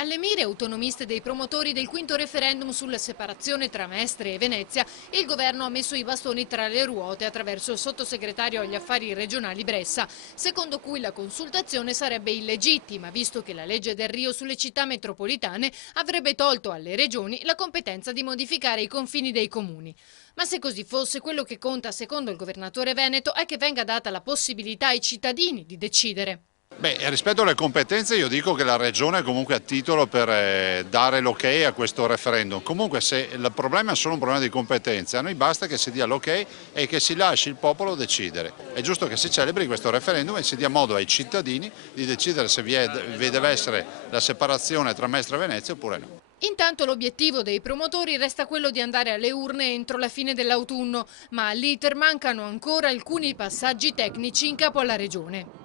Alle mire autonomiste dei promotori del quinto referendum sulla separazione tra Mestre e Venezia, il governo ha messo i bastoni tra le ruote attraverso il sottosegretario agli affari regionali Bressa, secondo cui la consultazione sarebbe illegittima, visto che la legge del Rio sulle città metropolitane avrebbe tolto alle regioni la competenza di modificare i confini dei comuni. Ma se così fosse, quello che conta, secondo il governatore veneto, è che venga data la possibilità ai cittadini di decidere. Rispetto alle competenze io dico che la Regione comunque ha titolo per dare l'ok a questo referendum. Comunque se il problema è solo un problema di competenze, a noi basta che si dia l'ok e che si lasci il popolo decidere. È giusto che si celebri questo referendum e si dia modo ai cittadini di decidere se vi deve essere la separazione tra Mestre e Venezia oppure no. Intanto l'obiettivo dei promotori resta quello di andare alle urne entro la fine dell'autunno, ma all'iter mancano ancora alcuni passaggi tecnici in capo alla Regione.